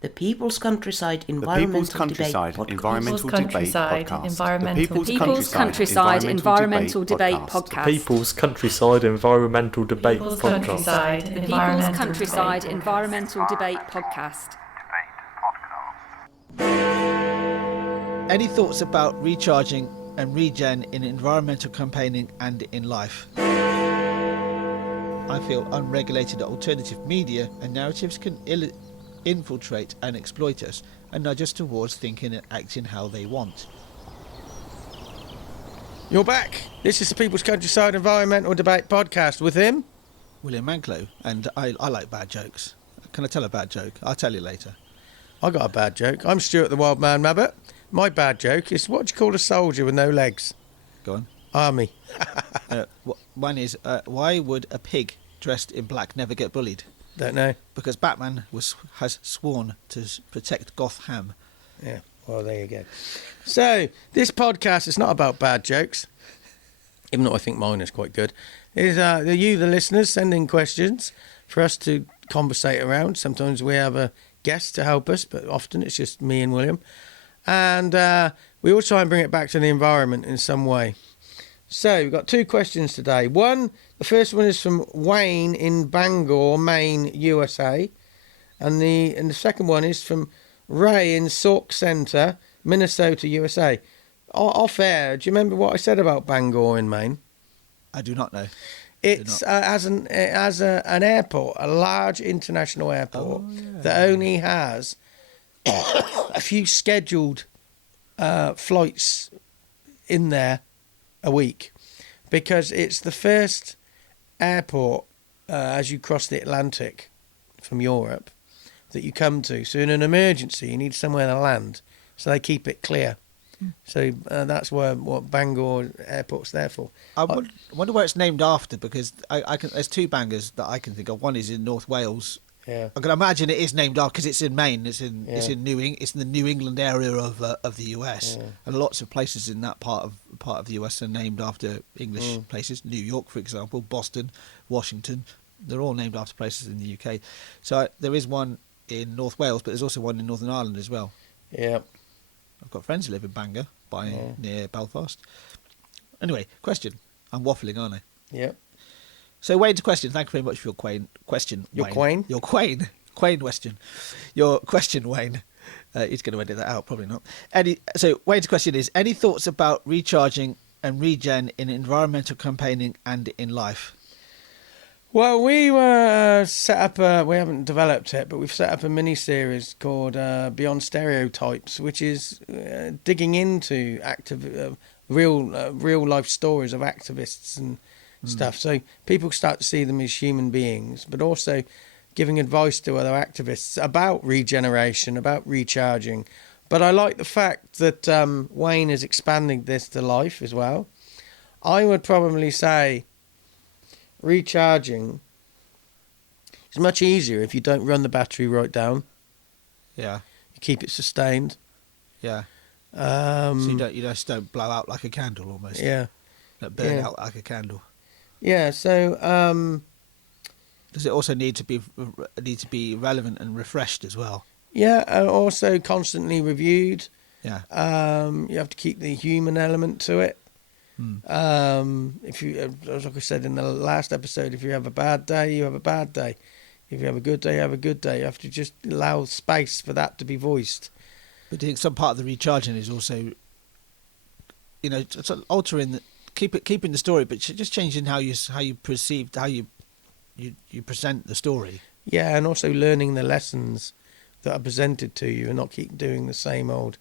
The People's Countryside The People's Environmental Countryside Debate Podcast. Environmental Debate Podcast. People's Countryside Environmental Debate Podcast. People's Countryside Environmental Debate Podcast. People's Countryside Environmental Debate Podcast. Any thoughts about recharging and regen in environmental campaigning and in life? I feel unregulated alternative media and narratives can infiltrate and exploit us and nudge us towards thinking and acting how they want. You're back. This is the People's Countryside Environmental Debate Podcast with him, William Manklow, and I like bad jokes. Can I tell a bad joke? I'll tell you later. I got a bad joke. I'm Stuart the Wild Man Rabbit. My bad joke is, what do you call a soldier with no legs? Go on. Army. One is, why would a pig dressed in black never get bullied? Don't know. Because Batman has sworn to protect Gotham. Yeah, well, there you go. So, this podcast is not about bad jokes, even though I think mine is quite good. It's you, the listeners, send in questions for us to conversate around. Sometimes we have a guest to help us, but often it's just me and William. And we all try and bring it back to the environment in some way. So, we've got two questions today. The first one is from Wayne in Bangor, Maine, USA. And the second one is from Ray in Sauk Centre, Minnesota, USA. Off air, do you remember what I said about Bangor in Maine? I do not know. It has an airport, a large international airport that only has a few scheduled flights in there a week, because it's the first airport as you cross the Atlantic from Europe that you come to. So in an emergency, you need somewhere to land, so they keep it clear. So that's what Bangor Airport's there for. I wonder where it's named after, because there's two Bangors that I can think of. One is in North Wales. Yeah. I can imagine it is named after, because it's in Maine. It's in the New England area of the US, and lots of places in that part of the US are named after English places. New York, for example, Boston, Washington. They're all named after places in the UK. So there is one in North Wales, but there's also one in Northern Ireland as well. Yeah. I've got friends who live in Bangor, near Belfast. Anyway, question. I'm waffling, aren't I? Yeah. So, Wayne's question. Thank you very much for your question. Your Wayne. Quain? Your Quain question. Your question, Wayne. He's going to edit that out, probably not. So, Wayne's question is, any thoughts about recharging and regen in environmental campaigning and in life? Well, we were set up, we haven't developed it, but we've set up a mini-series called Beyond Stereotypes, which is digging into real life stories of activists and stuff. So people start to see them as human beings, but also giving advice to other activists about regeneration, about recharging. But I like the fact that Wayne is expanding this to life as well. I would probably say recharging is much easier if you don't run the battery right down. Yeah. You keep it sustained. Yeah. So you just don't blow out like a candle almost. Yeah. Don't burn out like a candle. Yeah. So does it also need to be relevant and refreshed as well? Yeah, and also constantly reviewed. Yeah. You have to keep the human element to it. If you, like I said in the last episode, if you have a bad day, you have a bad day. If you have a good day, you have a good day. You have to just allow space for that to be voiced. But I think some part of the recharging is also, altering, keeping the story, but just changing how you perceive, how you present the story. Yeah, and also learning the lessons that are presented to you, and not keep doing the same old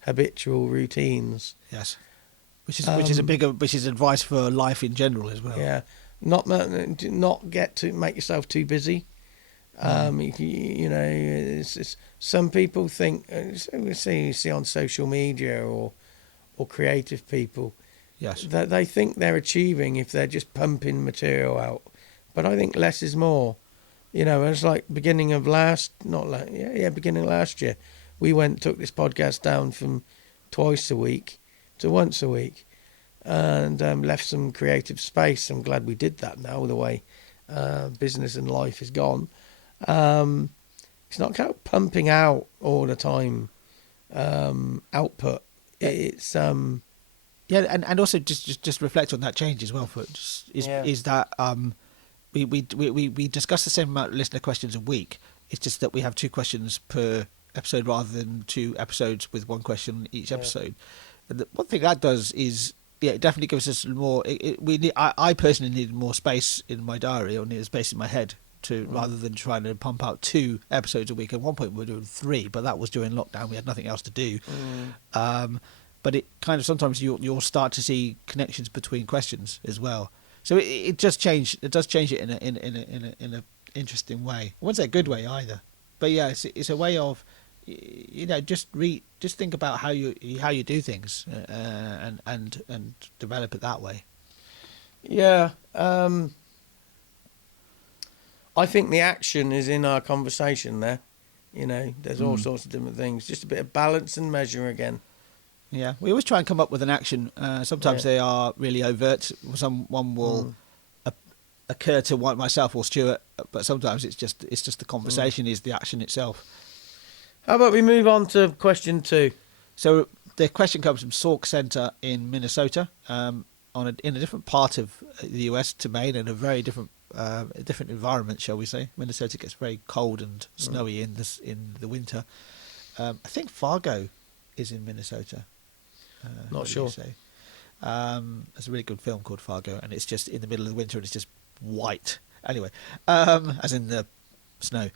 habitual routines. Yes. Which is advice for life in general as well. Yeah, not make yourself too busy. It's some people think we see on social media or creative people. Yes, that they think they're achieving if they're just pumping material out, but I think less is more. It's like beginning of last year, we took this podcast down from twice a week to once a week, and left some creative space. I'm glad we did that now, the way business and life is gone. it's not kind of pumping out all the time output. It's Yeah, and also just reflect on that change as well. Is that we discuss the same amount of listener questions a week. It's just that we have 2 questions per episode rather than 2 episodes with 1 question each episode. And one thing that does is, it definitely gives us more. I personally need more space in my diary, or need space in my head rather than trying to pump out 2 episodes a week. At one point we were doing 3, but that was during lockdown. We had nothing else to do. But it kind of sometimes you'll start to see connections between questions as well. So it does change. It does change it in a interesting way. I wouldn't say a good way either, but yeah, it's a way of, just think about how you do things and develop it that way. Yeah. I think the action is in our conversation there. There's all sorts of different things. Just a bit of balance and measure again. Yeah, we always try and come up with an action. Sometimes they are really overt. One will occur to myself or Stuart, but sometimes it's just the conversation is the action itself. How about we move on to question 2? So the question comes from Sauk Centre in Minnesota, in a different part of the US to Maine, and a very different environment, shall we say. Minnesota gets very cold and snowy in the winter. I think Fargo is in Minnesota. Not sure. There's a really good film called Fargo, and it's just in the middle of the winter and it's just white. Anyway, as in the snow.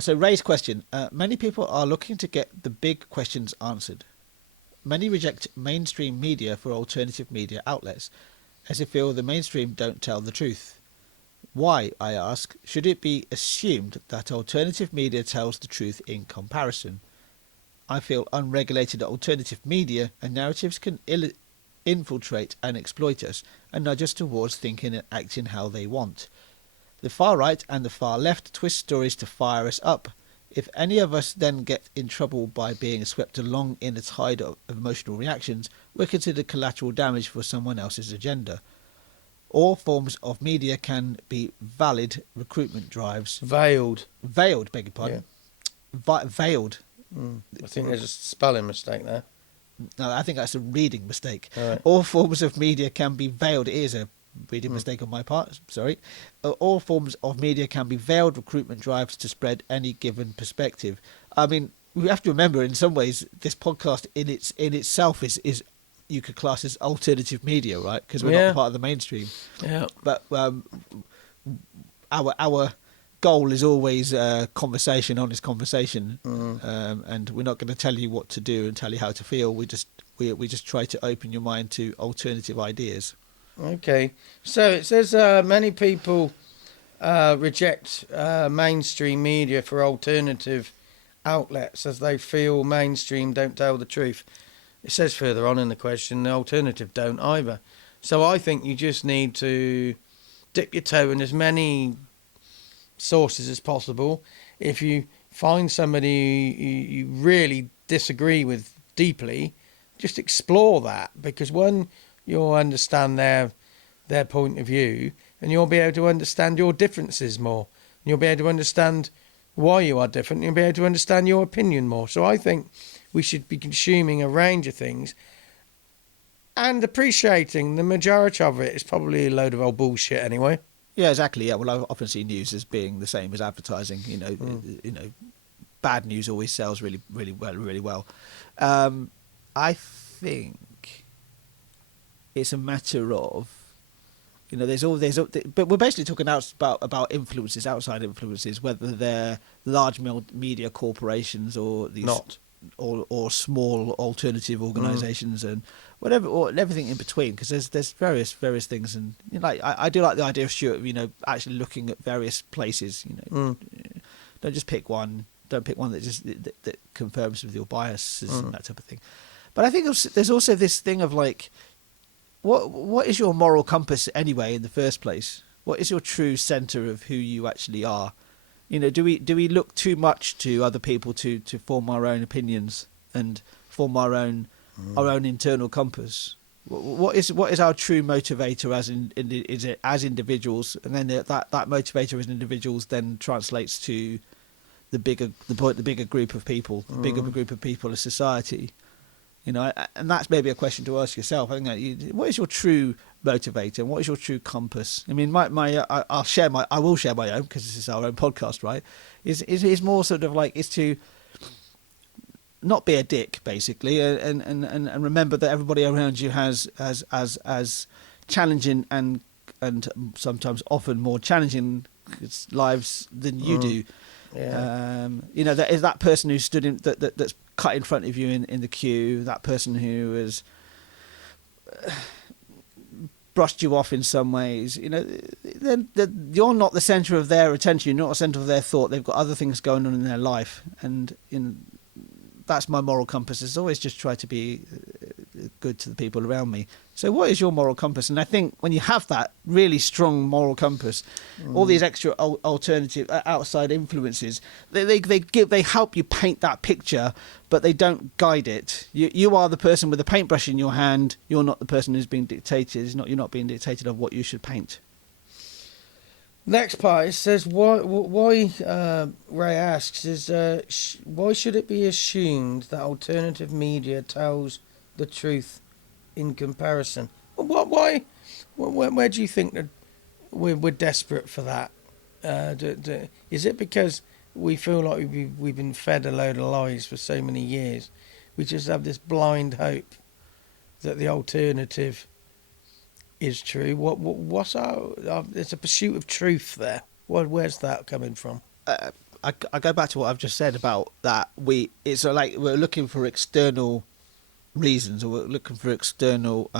So Ray's question, many people are looking to get the big questions answered. Many reject mainstream media for alternative media outlets, as they feel the mainstream don't tell the truth. Why, I ask, should it be assumed that alternative media tells the truth in comparison? I feel unregulated alternative media and narratives can infiltrate and exploit us and nudge us towards thinking and acting how they want. The far right and the far left twist stories to fire us up. If any of us then get in trouble by being swept along in the tide of emotional reactions, we're considered collateral damage for someone else's agenda. All forms of media can be valid recruitment drives. Veiled, beg your pardon. Yeah. Veiled. I think there's a spelling mistake there. No, I think that's a reading mistake. Right. All forms of media can be veiled. It is a reading mistake on my part. Sorry. All forms of media can be veiled recruitment drives to spread any given perspective. I mean, we have to remember, in some ways, this podcast in itself is you could class as alternative media, right? Because we're not part of the mainstream. Yeah. But our goal is always conversation, honest conversation, and we're not going to tell you what to do and tell you how to feel. We just try to open your mind to alternative ideas. Okay, so it says many people reject mainstream media for alternative outlets as they feel mainstream don't tell the truth. It says further on in the question, the alternative don't either. So I think you just need to dip your toe in as many sources as possible. If you find somebody you really disagree with deeply, just explore that, because when you'll understand their point of view, and you'll be able to understand your differences more. You'll be able to understand why you are different. You'll be able to understand your opinion more. So I think we should be consuming a range of things and appreciating the majority of it is probably a load of old bullshit anyway. Yeah, exactly. Yeah, well, I often see news as being the same as advertising. You know, bad news always sells really well. I think it's a matter of, but we're basically talking about influences, outside influences, whether they're large media corporations or these or small alternative organisations and whatever, or everything in between, because there's various things, and I do like the idea of Stuart, actually looking at various places. Don't just pick one. Don't pick one that confirms with your biases and that type of thing. But I think there's also this thing of like, what is your moral compass anyway in the first place? What is your true centre of who you actually are? Do we look too much to other people to form our own opinions and form our own internal compass? What is our true motivator as individuals, and then that motivator as individuals then translates to the bigger group of people, the bigger group of people of society. You know, and that's maybe a question to ask yourself. I think what is your true motivator and what is your true compass? I mean, I will share my own, because this is our own podcast, right? Is more sort of like, is to not be a dick, basically, and remember that everybody around you has challenging and sometimes often more challenging lives than you do. Yeah. You know, there is that person who stood in that's cut in front of you in the queue, that person who has brushed you off in some ways. You know, you're not the centre of their attention, you're not the centre of their thought. They've got other things going on in their life, and that's my moral compass, is always just try to be good to the people around me. So what is your moral compass? And I think when you have that really strong moral compass, all these extra alternative outside influences, they help you paint that picture, but they don't guide it. You are the person with the paintbrush in your hand. You're not the person who's being dictated. You're not being dictated of what you should paint. Next part, it says, why Ray asks, is why should it be assumed that alternative media tells the truth in comparison? Why? Where do you think that we're desperate for that? Is it because we feel like we've been fed a load of lies for so many years? We just have this blind hope that the alternative is true. What's there's a pursuit of truth there. Where's that coming from? I go back to what I've just said about that. It's like we're looking for external reasons, or we're looking for external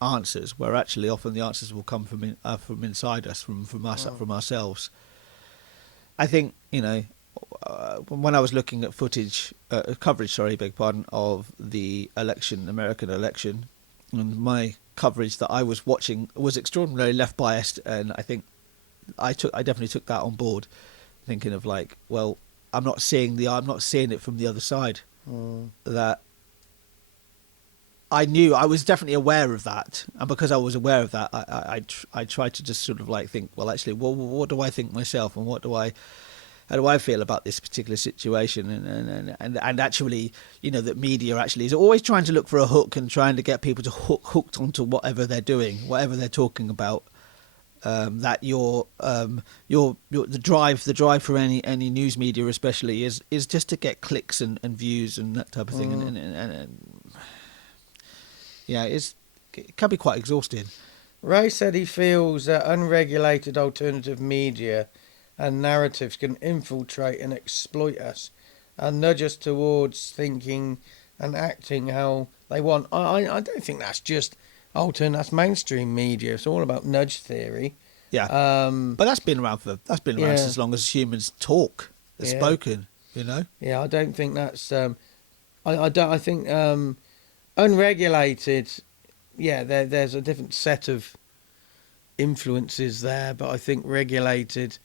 answers, where actually often the answers will come from inside us, from us, from ourselves. I think, you know, when I was looking at coverage, of the American election, and my coverage that I was watching was extraordinarily left biased, and I think I definitely took that on board, thinking of like, well, I'm not seeing it from the other side. That I knew, I was definitely aware of that, and because I was aware of that, I tried to just sort of like think, well, actually, what do I think myself, and how do I feel about this particular situation? And actually, you know, that media actually is always trying to look for a hook and trying to get people to hooked onto whatever they're doing, whatever they're talking about. That the drive for any news media especially is just to get clicks and views and that type of thing. And yeah, it can be quite exhausting. Ray said he feels that unregulated alternative media and narratives can infiltrate and exploit us and nudge us towards thinking and acting how they want. I don't think that's just that's mainstream media. It's all about nudge theory. Yeah, but that's been around since as long as humans talk, spoken. You know. Yeah, I don't think that's. I think unregulated. Yeah, there's a different set of influences there, but I think regulated,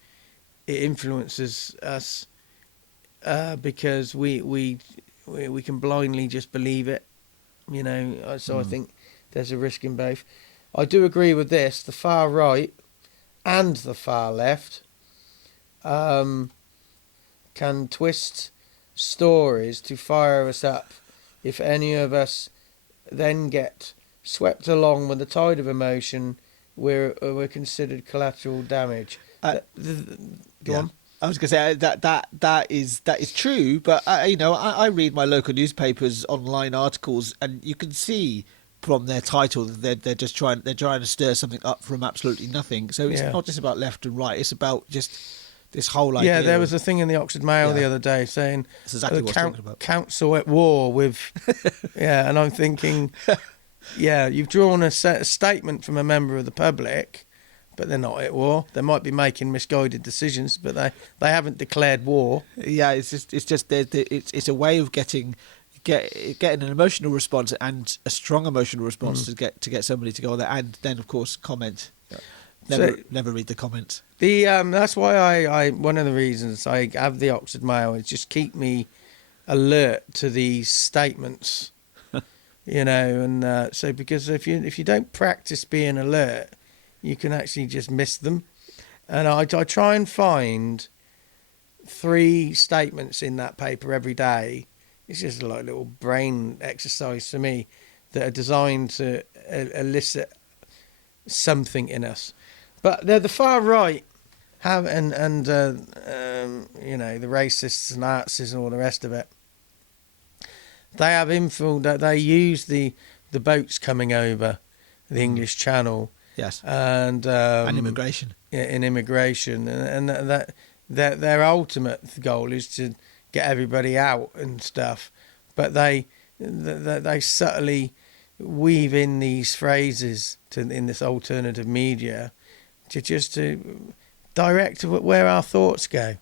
it influences us because we can blindly just believe it, you know. So I think there's a risk in both. I do agree with this: the far right and the far left can twist stories to fire us up. If any of us then get swept along with the tide of emotion, we're considered collateral damage. Go on. I was going to say that is true, but you know, I read my local newspapers online articles, and you can see from their title that they're trying to stir something up from absolutely nothing. So it's not just about left and right; it's about just this whole idea. Yeah, there was a thing in the Oxford Mail the other day saying that's exactly what I'm talking about. Council at war with, and I'm thinking, you've drawn a statement from a member of the public. But they're not at war. They might be making misguided decisions, but they haven't declared war. Yeah, it's a way of getting an emotional response and a strong emotional response to get somebody to go on there, and then of course comment. Never read the comments. That's why I one of the reasons I have the Oxford Mail is just keep me alert to these statements, you know, and so because if you don't practice being alert, you can actually just miss them. And I try and find 3 statements in that paper every day. It's just like a little brain exercise for me that are designed to elicit something in us. But the far right have, and you know, the racists and Nazis and all the rest of it, they have that they use the boats coming over the English Channel. Yes. And immigration. Yeah, in immigration, and that their ultimate goal is to get everybody out and stuff, but they subtly weave in these phrases in this alternative media to direct where our thoughts go,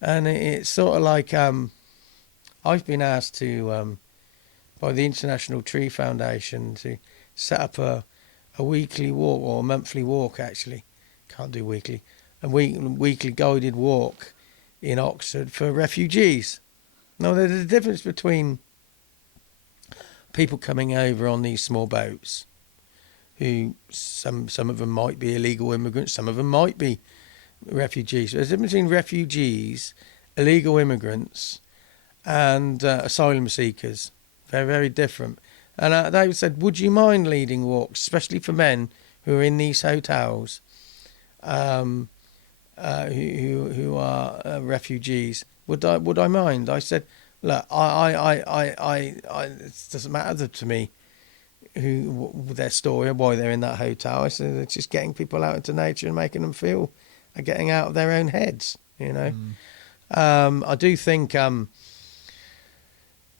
and it's sort of like I've been asked to by the International Tree Foundation to set up a weekly walk, or a monthly walk actually, can't do weekly, a weekly guided walk in Oxford for refugees. Now, there's a difference between people coming over on these small boats, who some of them might be illegal immigrants, some of them might be refugees. There's a difference between refugees, illegal immigrants, and asylum seekers. Very, very different. And they said, would you mind leading walks, especially for men who are in these hotels, who are refugees? Would I mind? I said, look, it doesn't matter to me their story or why they're in that hotel. I said, it's just getting people out into nature and making them feel getting out of their own heads, you know. I do think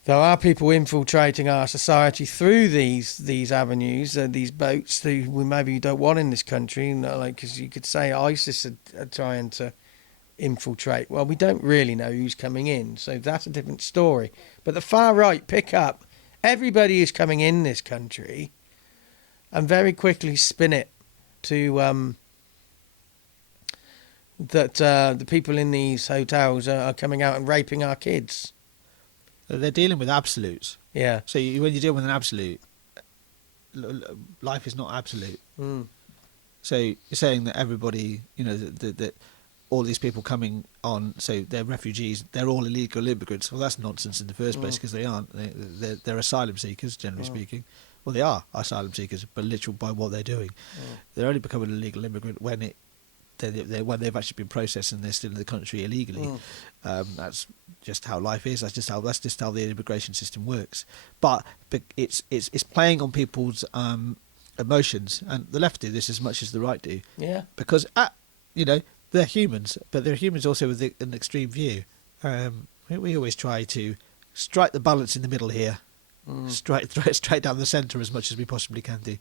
there are people infiltrating our society through these avenues, these boats who we maybe don't want in this country. You know, like, because you could say ISIS are trying to infiltrate. Well, we don't really know who's coming in, so that's a different story. But the far right pick up everybody who's coming in this country and very quickly spin it to that the people in these hotels are coming out and raping our kids. They're dealing with absolutes. Yeah. So when you deal with an absolute, life is not absolute. So you're saying that everybody, you know, that all these people coming on, so they're refugees, they're all illegal immigrants. Well, that's nonsense in the first place, because they aren't. They're asylum seekers, generally speaking. Well, they are asylum seekers, but literal by what they're doing. They're only becoming an illegal immigrant when when they've actually been processed and they're still in the country illegally. That's just how life is. That's just how the immigration system works. But it's playing on people's emotions, and the left do this as much as the right do. Yeah. Because you know, they're humans, but they're humans also with an extreme view. We always try to strike the balance in the middle here, straight down the centre as much as we possibly can do.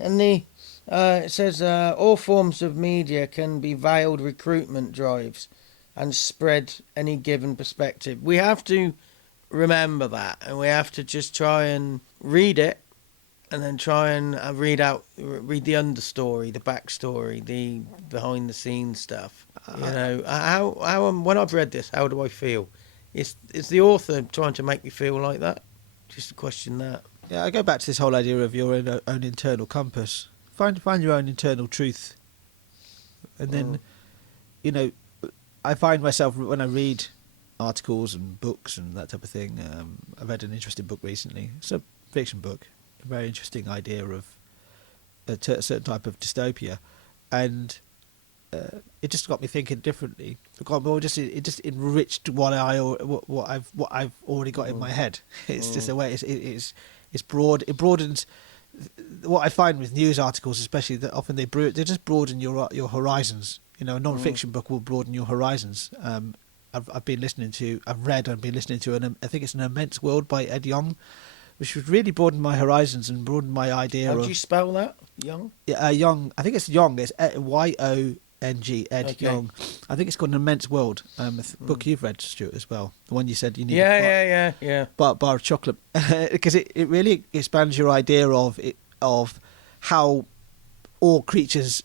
And it says all forms of media can be veiled recruitment drives and spread any given perspective. We have to remember that, and we have to just try and read it, and then try and read the understory, the backstory, the behind the scenes stuff. You know, how when I've read this, how do I feel? Is the author trying to make me feel like that? Just to question that. Yeah, I go back to this whole idea of your own internal compass. Find your own internal truth, and then, you know, I find myself when I read articles and books and that type of thing. I've read an interesting book recently. It's a fiction book, a very interesting idea of a certain type of dystopia, and it just got me thinking differently. It just enriched what I've already got in my head. It's just a way. It's broad. It broadens. What I find with news articles, especially, that often they just broaden your horizons. You know, a non-fiction book will broaden your horizons. I've been listening to, I think it's An Immense World by Ed Yong, which has really broadened my horizons and broadened my idea. How do you spell that? Yong? Yeah, Yong. I think it's Yong. It's Yong. Ed Yong. I think it's called An Immense World. Book you've read, Stuart, as well. The one you said you need. Yeah. Bar of chocolate, because it really expands your idea of how all creatures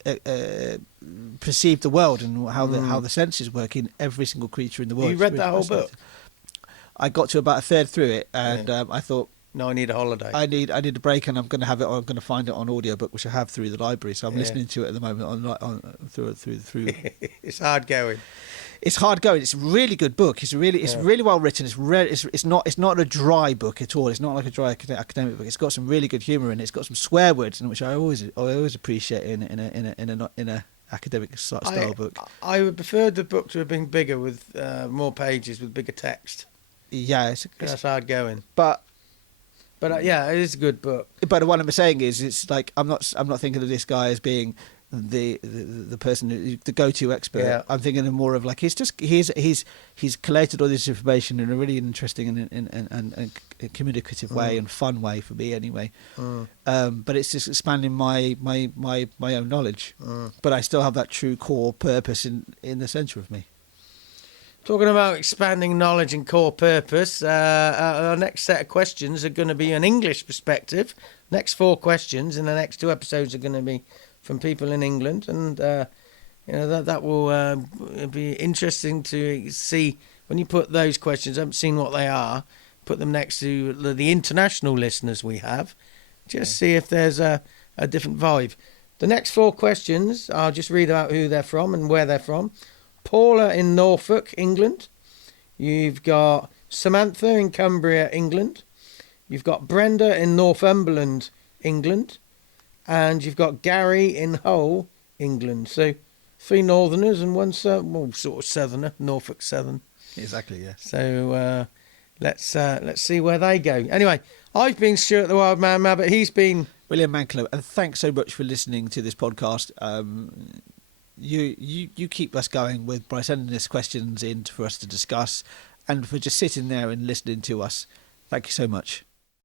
perceive the world, and how the senses work in every single creature in the world. You read that whole book? I got to about a third through it, and I thought, no, I need a holiday. I need a break, and I'm going to find it on audiobook, which I have through the library. So I'm listening to it at the moment on through. It's hard going. it's hard going. It's a really good book. It's really well written. It's not a dry book at all. It's not like a dry academic book. It's got some really good humour in it. It's got some swear words in it, which I always appreciate in a academic style book. I would prefer the book to have been bigger with more pages with bigger text. Yeah, that's hard going. But yeah, it is a good book. But what I'm saying is, it's like I'm not thinking of this guy as being the person, the go-to expert. Yeah. I'm thinking of more of like he's collated all this information in a really interesting and communicative way and fun way for me anyway. But it's just expanding my own knowledge. But I still have that true core purpose in the centre of me. Talking about expanding knowledge and core purpose, our next set of questions are going to be an English perspective. Next 4 questions in the next 2 episodes are going to be from people in England, and that will be interesting to see when you put those questions. I haven't seen what they are. Put them next to the international listeners we have, just see if there's a different vibe. The next 4 questions, I'll just read out who they're from and where they're from. Paula in Norfolk, England. You've got Samantha in Cumbria, England. You've got Brenda in Northumberland, England. And you've got Gary in Hull, England. So 3 northerners and 1 sort of southerner, Norfolk Southern. Exactly, yeah. So let's see where they go. Anyway, I've been Stuart the Wild Man Mabbott. He's been William Manklow, and thanks so much for listening to this podcast. You keep us going by sending us questions in for us to discuss, and for just sitting there and listening to us. Thank you so much.